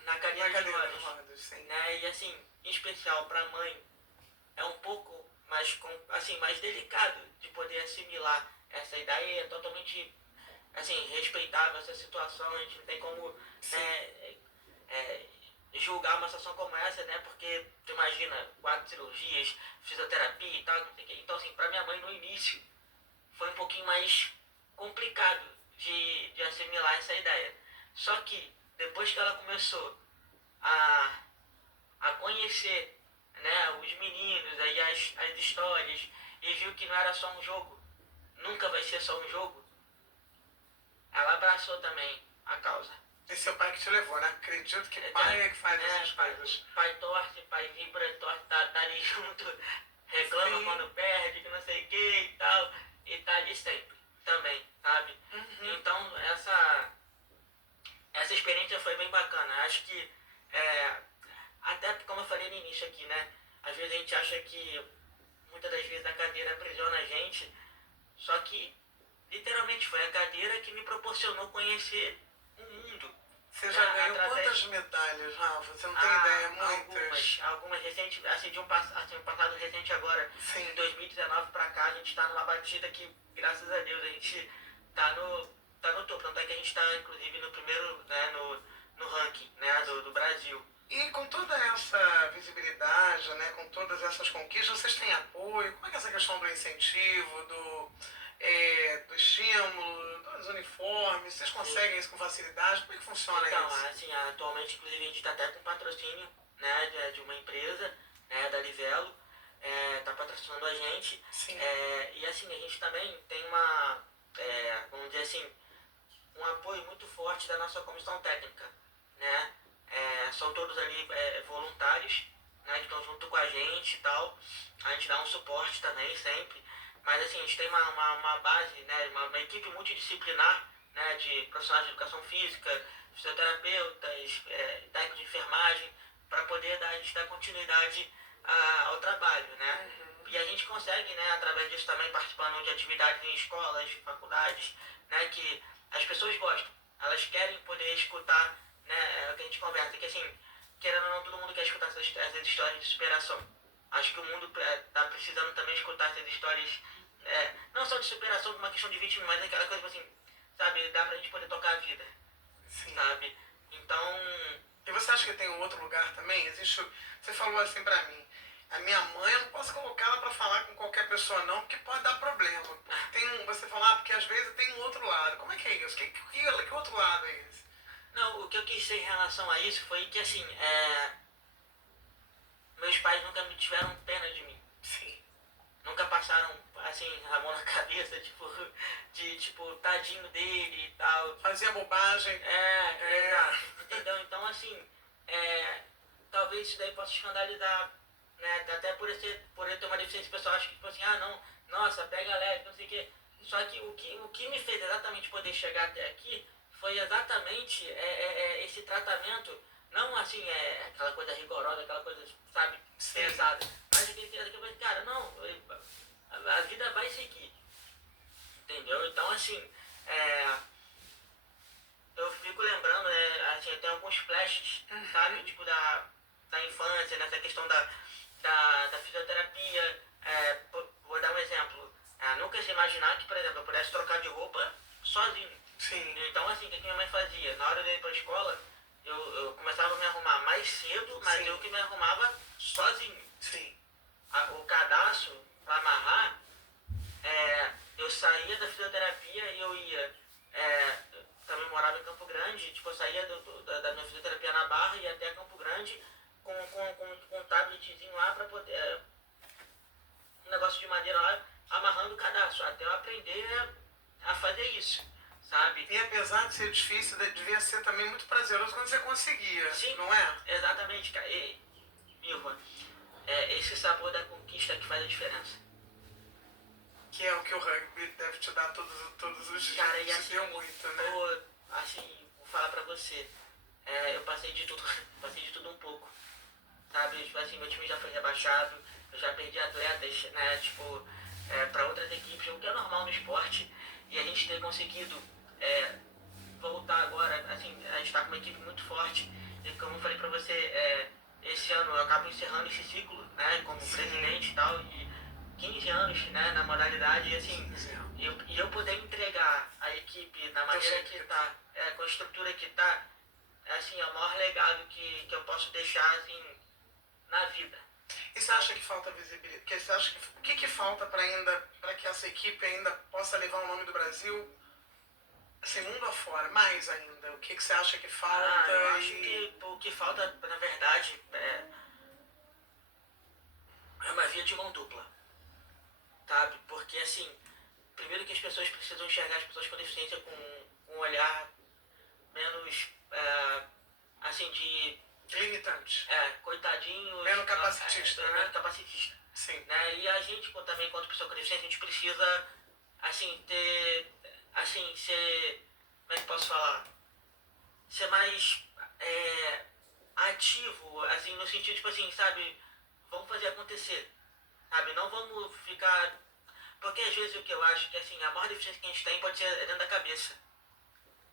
na cadeira de rodas, né, e assim, em especial para a mãe, é um pouco mais delicado de poder assimilar essa ideia, é totalmente assim, respeitável essa situação, a gente não tem como julgar uma situação como essa, né? Porque tu imagina, 4 cirurgias, fisioterapia e tal, não sei o quê. Então assim, pra minha mãe no início foi um pouquinho mais complicado de assimilar essa ideia. Só que depois que ela começou a conhecer, né, os meninos, aí as histórias, e viu que não era só um jogo, nunca vai ser só um jogo, ela abraçou também a causa. É seu pai que te levou, né? Acredito que pai é que faz essas coisas. Pai torce, pai vibra, torce, tá ali junto, reclama Sim. quando perde, que não sei o que e tal, e tá ali sempre também, sabe? Uhum. Então essa experiência foi bem bacana. Acho que, até como eu falei no início aqui, né? Às vezes a gente acha que muitas das vezes a cadeira aprisiona a gente, só que literalmente foi a cadeira que me proporcionou conhecer o mundo. Você já ganhou quantas medalhas, Rafa? Você não tem ideia, muitas. Algumas recentes, assim, um passado recente agora, Sim. Em 2019 pra cá, a gente tá numa batida que, graças a Deus, a gente tá no topo. Tanto é que a gente tá, inclusive, no primeiro, né, no ranking, né, do Brasil. E com toda essa visibilidade, né, com todas essas conquistas, vocês têm apoio? Como é que é essa questão do incentivo, do estímulo, dos uniformes? Vocês conseguem isso com facilidade? Como é que funciona então, isso? Assim, atualmente, inclusive, a gente está até com patrocínio, né, de uma empresa, né, da Livelo, está patrocinando a gente. Sim. E assim, a gente também tem vamos dizer assim, um apoio muito forte da nossa comissão técnica, né? São todos ali voluntários, né, que estão junto com a gente e tal. A gente dá um suporte também sempre. Mas assim, a gente tem uma base, né, uma equipe multidisciplinar, né, de profissionais de educação física, fisioterapeutas, técnicos de enfermagem, para poder a gente dar continuidade ao trabalho, né? Uhum. E a gente consegue, né, através disso também participando de atividades em escolas, faculdades, né, que as pessoas gostam, elas querem poder escutar, né, o que a gente conversa, que assim, querendo ou não, todo mundo quer escutar essas histórias de superação. Acho que o mundo está precisando também escutar essas histórias, não só de superação, de uma questão de vítima, mas aquela coisa assim, sabe, dá pra gente poder tocar a vida. Sim. Sabe? Então... E você acha que tem um outro lugar também? Existe, você falou assim pra mim, a minha mãe, eu não posso colocar ela pra falar com qualquer pessoa não, porque pode dar problema. Você falar, porque às vezes tem um outro lado. Como é que é isso? Que outro lado é esse? Não, o que eu quis dizer em relação a isso foi que assim, meus pais nunca me tiveram pena de mim. Sim. Nunca passaram, assim, a mão na cabeça, tipo, tadinho dele e tal. Fazia bobagem. Exato. Entendeu? Então, assim, talvez isso daí possa escandalizar, né? Até por eu ter uma deficiência pessoal, acho que, tipo assim, não, nossa, pega leve, não sei o quê. Só que o que me fez exatamente poder chegar até aqui foi exatamente esse tratamento, não assim, aquela coisa rigorosa, aquela coisa, sabe, pesada. Mas eu queria que eu falei, cara, não, a vida vai seguir. Entendeu? Então, assim, eu fico lembrando, né, assim, tem alguns flashes, sabe, tipo da infância, nessa questão da fisioterapia. Vou dar um exemplo. Nunca se imaginar que, por exemplo, eu pudesse trocar de roupa sozinho. Sim. Então, assim, o que minha mãe fazia? Na hora de ir pra escola, eu começava a me arrumar mais cedo, mas Sim. eu que me arrumava sozinho. Sim. o cadastro para amarrar, eu saía da fisioterapia e eu ia, eu também morava em Campo Grande, tipo, eu saía da minha fisioterapia na Barra e ia até Campo Grande com um tabletzinho lá para poder, um negócio de madeira lá, amarrando o cadastro, até eu aprender a fazer isso, sabe? E apesar de ser difícil, devia ser também muito prazeroso quando você conseguia, Sim, não é? Exatamente, cara. Ilva, esse sabor da conquista que faz a diferença. Que é o que o rugby deve te dar todos os dias. Cara, e assim, deu muito, né? Vou falar pra você, eu passei de tudo, passei de tudo um pouco, sabe? Tipo assim, meu time já foi rebaixado, eu já perdi atletas, né, tipo, pra outras equipes, o que é normal no esporte, e a gente ter conseguido voltar agora, assim, a gente tá com uma equipe muito forte, e como eu falei pra você, esse ano eu acabo encerrando esse ciclo, né, como presidente e tal, e 15 anos, né, na modalidade, e assim, e eu poder entregar a equipe da maneira que tá, com a estrutura que tá, assim, é o maior legado que eu posso deixar, assim, na vida. E você acha que falta visibilidade? Porque você acha o que falta para que essa equipe ainda possa levar o nome do Brasil, assim, mundo afora, mais ainda? O que você acha que falta? Eu acho que o que falta, na verdade, é uma via de mão dupla, sabe? Porque, assim, primeiro que as pessoas precisam enxergar as pessoas com deficiência com um olhar menos, assim, de... limitante. Coitadinhos... Menos capacitista, né? Menos capacitista. Sim. Né? E a gente, também, enquanto pessoa com deficiência, a gente precisa, assim, ter... Assim, ser... Como é que posso falar? Ser mais ativo, assim, no sentido, tipo assim, sabe? Vamos fazer acontecer, sabe? Não vamos ficar... Porque às vezes o que eu acho que, assim, a maior deficiência que a gente tem pode ser dentro da cabeça.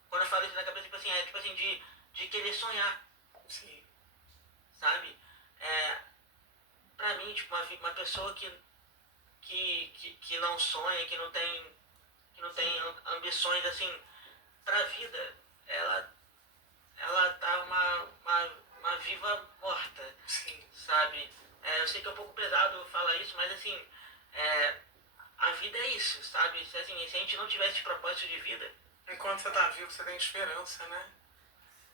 Quando eu falo isso na cabeça, tipo assim, tipo assim, de querer sonhar. Sim. Sabe? Pra mim, tipo, uma pessoa que não sonha, que não tem ambições, assim, pra vida, ela tá uma viva morta. Sim. Sabe? Eu sei que é um pouco pesado falar isso, mas assim, a vida é isso, sabe? Se a gente não tivesse propósito de vida... Enquanto você tá vivo, você tem esperança, né?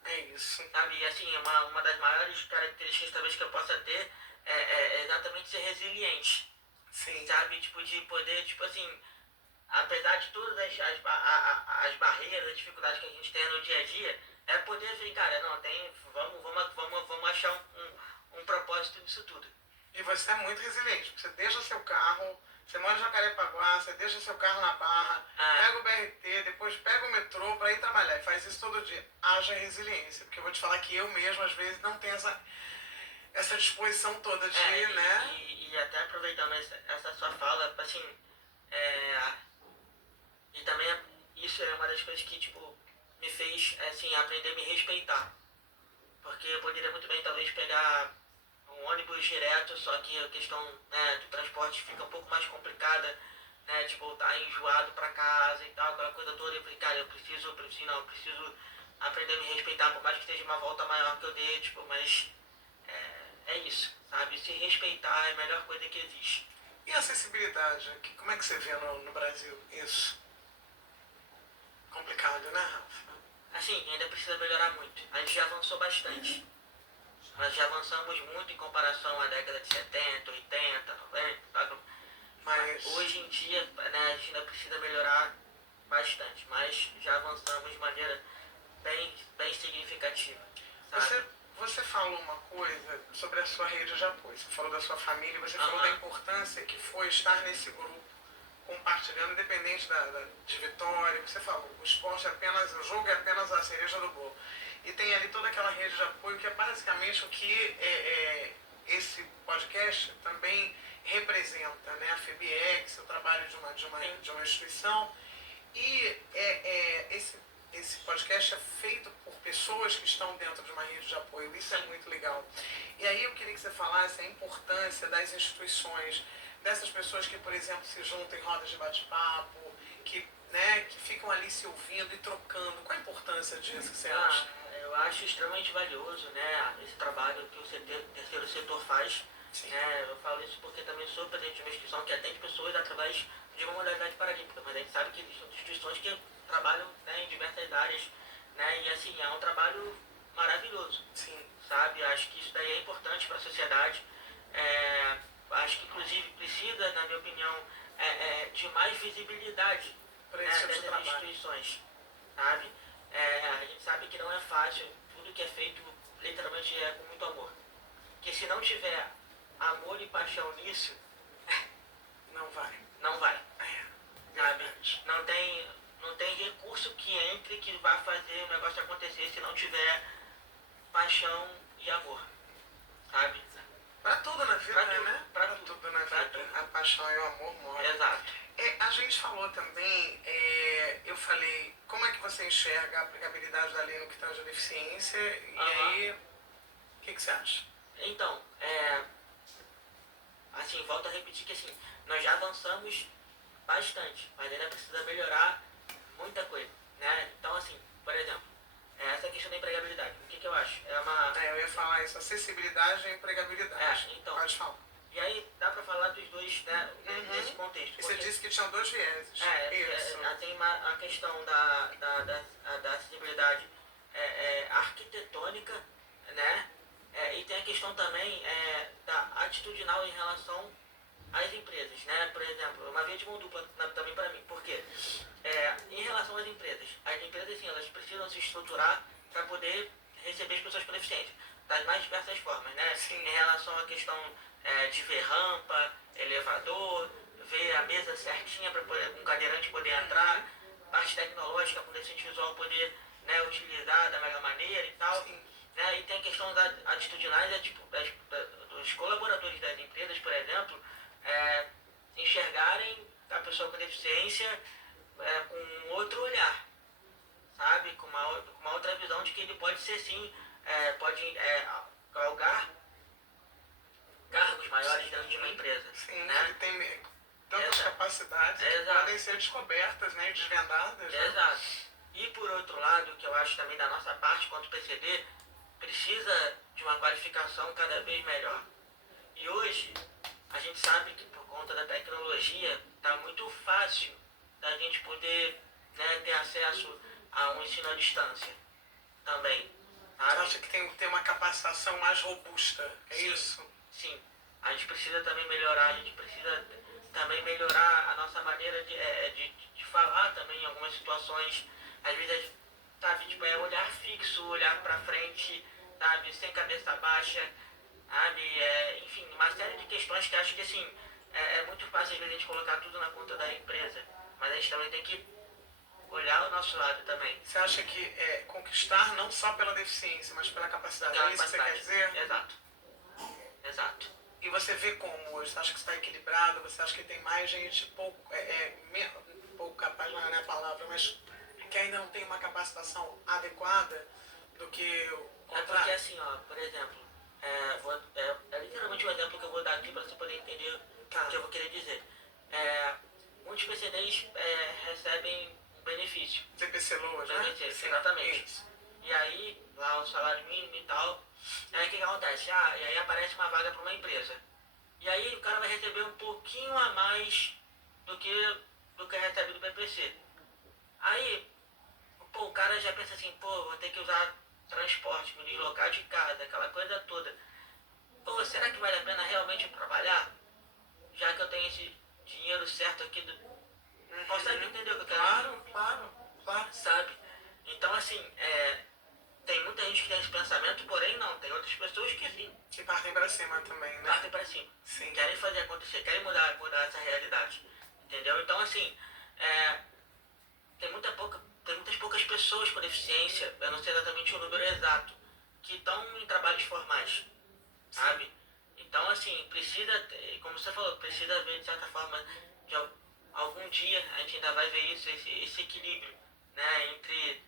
É isso. Sabe? E assim, uma das maiores características talvez que eu possa ter é exatamente ser resiliente. Sim. Sabe? Tipo, de poder, tipo assim, apesar de todas as barreiras, as dificuldades que a gente tem no dia a dia, é poder ver, cara, não, vamos achar um propósito nisso tudo. E você é muito resiliente, porque você deixa seu carro, você mora em Jacarepaguá, você deixa seu carro na Barra, pega o BRT, depois pega o metrô para ir trabalhar, e faz isso todo dia. Haja resiliência, porque eu vou te falar que eu mesmo, às vezes, não tenho essa disposição toda de, né? E até aproveitando essa sua fala, assim, e também isso é uma das coisas que, tipo, me fez, assim, aprender a me respeitar. Porque eu poderia muito bem, talvez, pegar um ônibus direto, só que a questão, né, do transporte fica um pouco mais complicada, né, de voltar enjoado pra casa e tal, aquela coisa toda. Eu falei, cara, eu preciso aprender a me respeitar, por mais que seja uma volta maior que eu dê, tipo, mas é isso, sabe? Se respeitar é a melhor coisa que existe. E a acessibilidade? Como é que você vê no Brasil isso? Complicado, né, Rafa? Assim, ainda precisa melhorar muito. A gente já avançou bastante. Nós já avançamos muito em comparação à década de 70, 80, 90. Mas hoje em dia, né, a gente ainda precisa melhorar bastante. Mas já avançamos de maneira bem significativa. Sabe? Você falou uma coisa sobre a sua rede de apoio. Você falou da sua família, você falou da importância que foi estar nesse grupo, compartilhando, independente de vitória. Você falou, o esporte é apenas, o jogo é apenas a cereja do bolo. E tem ali toda aquela rede de apoio que é basicamente o que esse podcast também representa, né? A FEBEX, o trabalho de uma instituição. E esse podcast é feito por pessoas que estão dentro de uma rede de apoio. Isso é muito legal. E aí eu queria que você falasse a importância das instituições, dessas pessoas que, por exemplo, se juntam em rodas de bate-papo, que ficam ali se ouvindo e trocando. Qual a importância disso que você acha? Eu acho extremamente valioso, né, esse trabalho que o terceiro setor faz, Sim. Eu falo isso porque também sou presidente de uma instituição que atende pessoas através de uma modalidade paralímpica, mas a gente sabe que existem instituições que trabalham, né, em diversas áreas, né, e assim, é um trabalho maravilhoso. Sim. Sabe? Acho que isso daí é importante para a sociedade. Acho que inclusive precisa, na minha opinião, de mais visibilidade, para né, esse tipo de dessas trabalho. instituições, sabe? A gente sabe que não é fácil, tudo que é feito literalmente é com muito amor. Que se não tiver amor e paixão nisso, não vai. Não vai. Sabe? Verdade. Não tem recurso que entre que vá fazer o negócio acontecer se não tiver paixão e amor. Sabe? Pra tudo na vida, né? Pra tudo na pra vida. tudo. A paixão e o amor moram. Exato. A gente falou também, eu falei, como é que você enxerga a aplicabilidade da lei no que tange a deficiência? E aí, o que você acha? Então, assim, volto a repetir que assim, nós já avançamos bastante, mas ainda precisa melhorar muita coisa, né? Então, assim, por exemplo, essa questão da empregabilidade, o que eu acho? Eu ia falar isso, acessibilidade e empregabilidade. Então, pode falar. E aí dá pra falar dos dois, né, nesse contexto. E você disse que tinham dois vieses. Isso. Tem a questão da acessibilidade arquitetônica, né? E tem a questão também da atitudinal em relação às empresas, né? Por exemplo, uma via de mão dupla também para mim. Por quê? Em relação às empresas, sim, elas precisam se estruturar para poder receber as pessoas com deficiência, das mais diversas formas, né? Sim. Em relação à questão de ver rampa, elevador, ver a mesa certinha para um cadeirante poder entrar, parte tecnológica para o deficiente visual poder, né, utilizar da melhor maneira e tal. Né? E tem a questão da atitudinais, tipo, dos colaboradores das empresas, por exemplo, enxergarem a pessoa com deficiência com outro olhar, sabe? Com uma outra visão de que ele pode ser sim, pode galgar cargos maiores dentro de uma empresa. Sim, né? Ele tem tantas capacidades que podem ser descobertas, né, e desvendadas. Né? Exato. E por outro lado, que eu acho também da nossa parte, quanto PCD, precisa de uma qualificação cada vez melhor. E hoje, a gente sabe que por conta da tecnologia, está muito fácil da gente poder, né, ter acesso a um ensino à distância também. Você acha que tem que ter uma capacitação mais robusta? Sim, isso? Sim. A gente precisa também melhorar, a gente precisa também melhorar a nossa maneira de falar também em algumas situações. Às vezes, sabe, tipo, olhar fixo, olhar pra frente, sabe, sem cabeça baixa, sabe, enfim, uma série de questões que acho que, assim, é muito fácil às vezes a gente colocar tudo na conta da empresa, mas a gente também tem que olhar o nosso lado também. Você acha que conquistar não só pela deficiência, mas pela capacidade, é isso que você quer dizer? Exato. E você vê como hoje? Você acha que está equilibrado? Você acha que tem mais gente pouco capaz, não é a palavra, mas que ainda não tem uma capacitação adequada do que o contrário? Porque assim, ó, por exemplo, é literalmente o exemplo que eu vou dar aqui para você poder entender o que eu vou querer dizer. Muitos PCDs recebem um benefício. DPC Loas, né? Exatamente. Isso. E aí, lá o salário mínimo e tal. Aí o que acontece? E aí aparece uma vaga para uma empresa. E aí o cara vai receber um pouquinho a mais do que recebe do PPC. Aí, o cara já pensa assim, vou ter que usar transporte, me deslocar de casa, aquela coisa toda. Será que vale a pena realmente trabalhar? Já que eu tenho esse dinheiro certo aqui Consegue entender o que eu quero dizer? Claro. Sabe? Então, assim, tem muita gente que tem esse pensamento, porém não. Tem outras pessoas que sim. Que partem pra cima também, né? Partem pra cima. Sim. Querem fazer acontecer, querem mudar essa realidade. Entendeu? Então, assim, tem muitas poucas pessoas com deficiência, eu não sei exatamente o número exato, que estão em trabalhos formais. Sabe? Então, assim, precisa, como você falou, precisa ver, de certa forma, de algum dia a gente ainda vai ver isso, esse equilíbrio, né, entre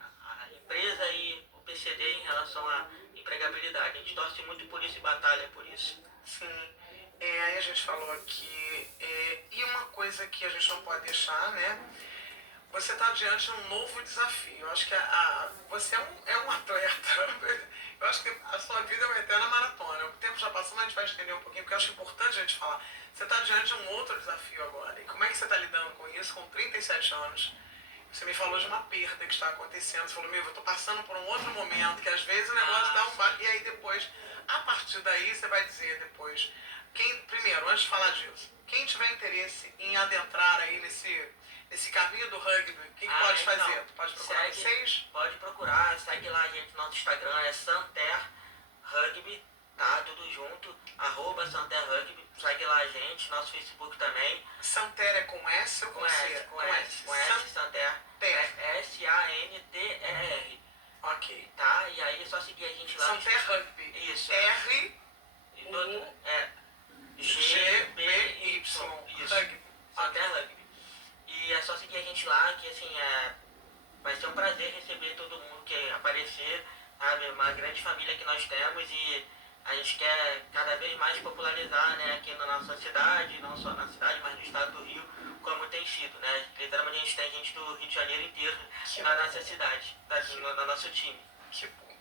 a empresa e o PCD em relação à empregabilidade. A gente torce muito por isso e batalha por isso. Sim. Aí a gente falou aqui, e uma coisa que a gente não pode deixar, né? Você está diante de um novo desafio. Eu acho que você é um atleta Eu acho que a sua vida é uma eterna maratona. O tempo já passou, mas a gente vai estender um pouquinho, porque eu acho importante a gente falar. Você está diante de um outro desafio agora. E como é que você está lidando com isso com 37 anos? Você me falou de uma perda que está acontecendo. Você falou, meu, eu estou passando por um outro momento, que às vezes o negócio dá um baque. E aí depois, a partir daí, você vai dizer depois. Primeiro, antes de falar disso, quem tiver interesse em adentrar aí nesse caminho do rugby, o que pode então, fazer? Tu pode procurar vocês? Pode procurar, segue lá a gente no nosso Instagram, é Santer Rugby, tá? Tudo junto, @Santer Rugby, segue lá a gente, nosso Facebook também. Santer é com S ou com C? Com S, Santer. É SANTER. Ok. Tá? E aí é só seguir a gente lá. Santer Rugby. Isso. R GBY. Isso. Rugby. Santer Rugby. E é só seguir a gente lá, que assim, vai ser um prazer receber todo mundo que aparecer, sabe? Uma grande família que nós temos e a gente quer cada vez mais popularizar, né, aqui na nossa cidade, não só na cidade, mas no estado do Rio, como tem sido, né? Literalmente a gente tem gente do Rio de Janeiro inteiro na nossa cidade, no nosso time. Que bom.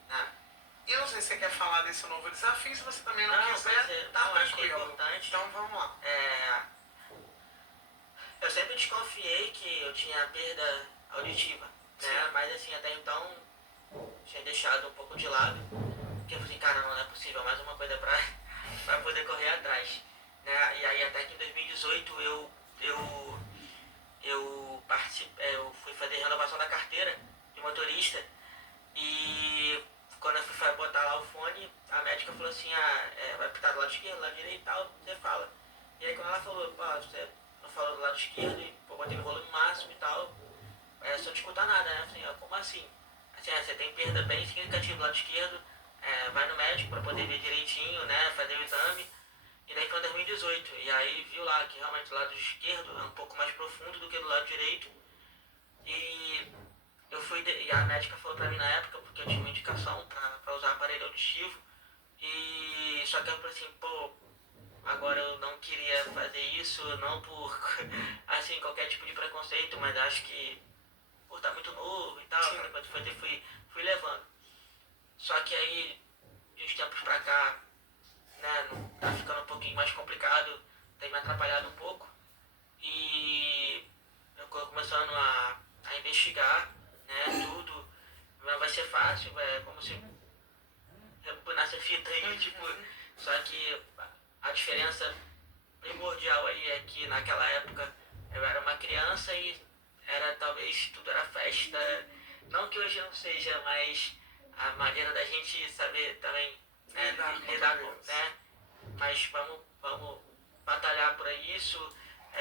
E eu não sei se você quer falar desse novo desafio, se você também não quiser, tá acho que é tranquilo. importante. Então vamos lá. Eu sempre desconfiei que eu tinha perda auditiva, né? Mas assim, até então, tinha deixado um pouco de lado. Porque eu falei assim, cara, não é possível, mais uma coisa pra poder correr atrás, né? E aí até que em 2018 eu fui fazer renovação da carteira de motorista e quando eu fui botar lá o fone, a médica falou assim, vai apitar do lado esquerdo, do lado direito e tal, você fala. E aí quando ela falou, você não falou do lado esquerdo, e eu botei o volume máximo e tal, você não escuta nada, né? Assim, como assim? Assim, você tem perda bem significativa do lado esquerdo, vai no médico para poder ver direitinho, né? Fazer o exame. E daí foi em 2018. E aí viu lá que realmente o lado esquerdo é um pouco mais profundo do que do lado direito. E e a médica falou pra mim na época, porque eu tinha uma indicação pra usar aparelho auditivo. E só que eu falei assim, agora eu não queria fazer isso, não por assim, qualquer tipo de preconceito, mas acho que por estar muito novo e tal, fui levando. Só que aí, de uns tempos pra cá, né, tá ficando um pouquinho mais complicado, tem me atrapalhado um pouco. E eu tô começando a investigar, né, tudo. Não vai ser fácil, é como se rebobinar essa fita aí, tipo, só que a diferença primordial aí é que naquela época eu era uma criança e talvez tudo era festa. Não que hoje não seja, mas a maneira da gente saber também lidar com, né? Mas vamos batalhar por isso.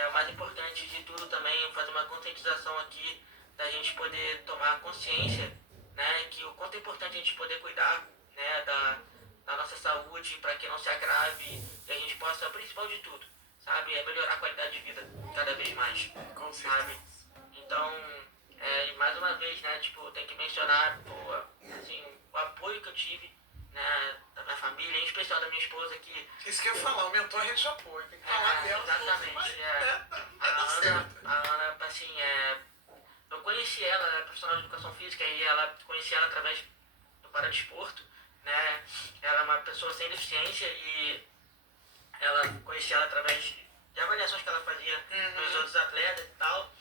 O mais importante de tudo também é fazer uma conscientização aqui da gente poder tomar consciência, né? Que o quanto é importante a gente poder cuidar, né? Da nossa saúde para que não se agrave e a gente possa, o principal de tudo, sabe? É melhorar a qualidade de vida cada vez mais, sabe? Então, mais uma vez, né? Tipo, tem que mencionar, assim, o apoio que eu tive, né? Da minha família, em especial da minha esposa que... Isso que eu ia falar, aumentou a rede de apoio, tem que falar dela. Exatamente, a Ana, assim, eu conheci ela, ela é profissional de educação física e conheci ela através do paradesporto, né? Ela é uma pessoa sem deficiência e conheci ela através de avaliações que ela fazia nos outros atletas e tal.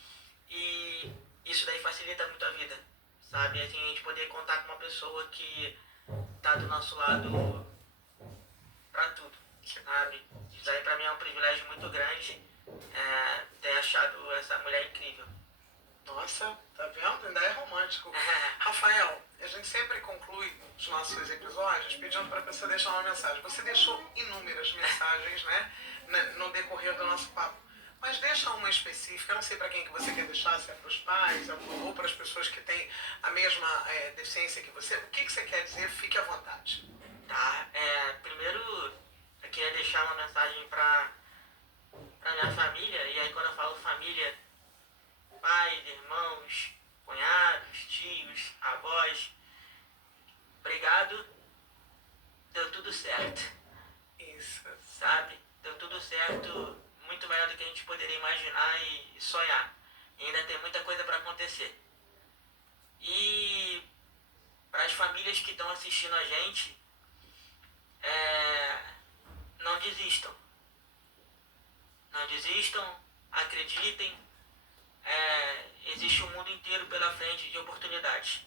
E isso daí facilita muito a vida, sabe? Assim, a gente poder contar com uma pessoa que tá do nosso lado pra tudo, sabe? Isso daí pra mim é um privilégio muito grande, ter achado essa mulher incrível. Nossa, tá vendo? Ainda é romântico. Rafael, a gente sempre conclui os nossos episódios pedindo para a pessoa deixar uma mensagem. Você deixou inúmeras mensagens, né, no decorrer do nosso papo. Mas deixa uma específica, eu não sei para quem que você quer deixar, se é para os pais ou para as pessoas que têm a mesma deficiência que você. O que você quer dizer? Fique à vontade. Tá, primeiro eu queria deixar uma mensagem para minha família, e aí quando eu falo família, pais, irmãos, cunhados, tios, avós, obrigado, deu tudo certo. Isso. Sabe? Deu tudo certo, muito melhor do que a gente poderia imaginar e sonhar. E ainda tem muita coisa para acontecer. E para as famílias aqueles que estão assistindo a gente, não desistam. Não desistam, acreditem. Existe um mundo inteiro pela frente de oportunidades.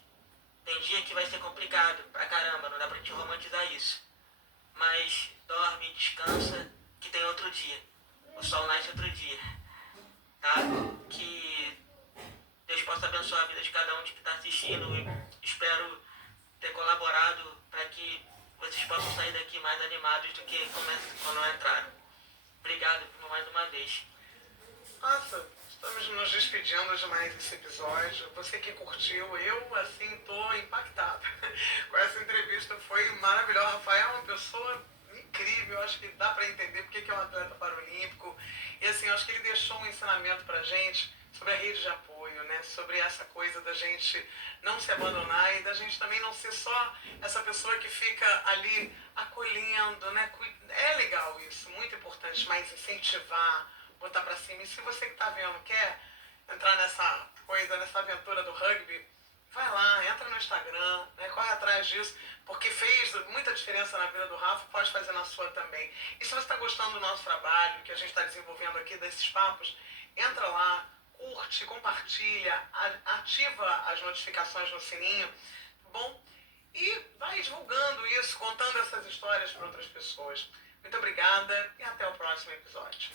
Tem dia que vai ser complicado pra caramba, não dá pra gente romantizar isso. Mas dorme, descansa, que tem outro dia. O sol nasce outro dia. Tá? Que Deus possa abençoar a vida de cada um que está assistindo. E espero ter colaborado para que vocês possam sair daqui mais animados do que quando entraram. Obrigado mais uma vez. Nossa, estamos nos despedindo de mais esse episódio. Você que curtiu, eu, assim, tô impactada com essa entrevista. Foi maravilhosa. Rafael é uma pessoa incrível. Acho que dá para entender porque que é um atleta paralímpico. E, assim, eu acho que ele deixou um ensinamento pra gente sobre a rede de apoio, né? Sobre essa coisa da gente não se abandonar e da gente também não ser só essa pessoa que fica ali acolhendo, né? É legal isso, muito importante, mas incentivar, botar pra cima. E se você que tá vendo quer entrar nessa coisa, nessa aventura do rugby, vai lá, entra no Instagram, né, corre atrás disso, porque fez muita diferença na vida do Rafa, pode fazer na sua também. E se você está gostando do nosso trabalho, que a gente está desenvolvendo aqui, desses papos, entra lá, curte, compartilha, ativa as notificações no sininho, tá bom? E vai divulgando isso, contando essas histórias para outras pessoas. Muito obrigada e até o próximo episódio.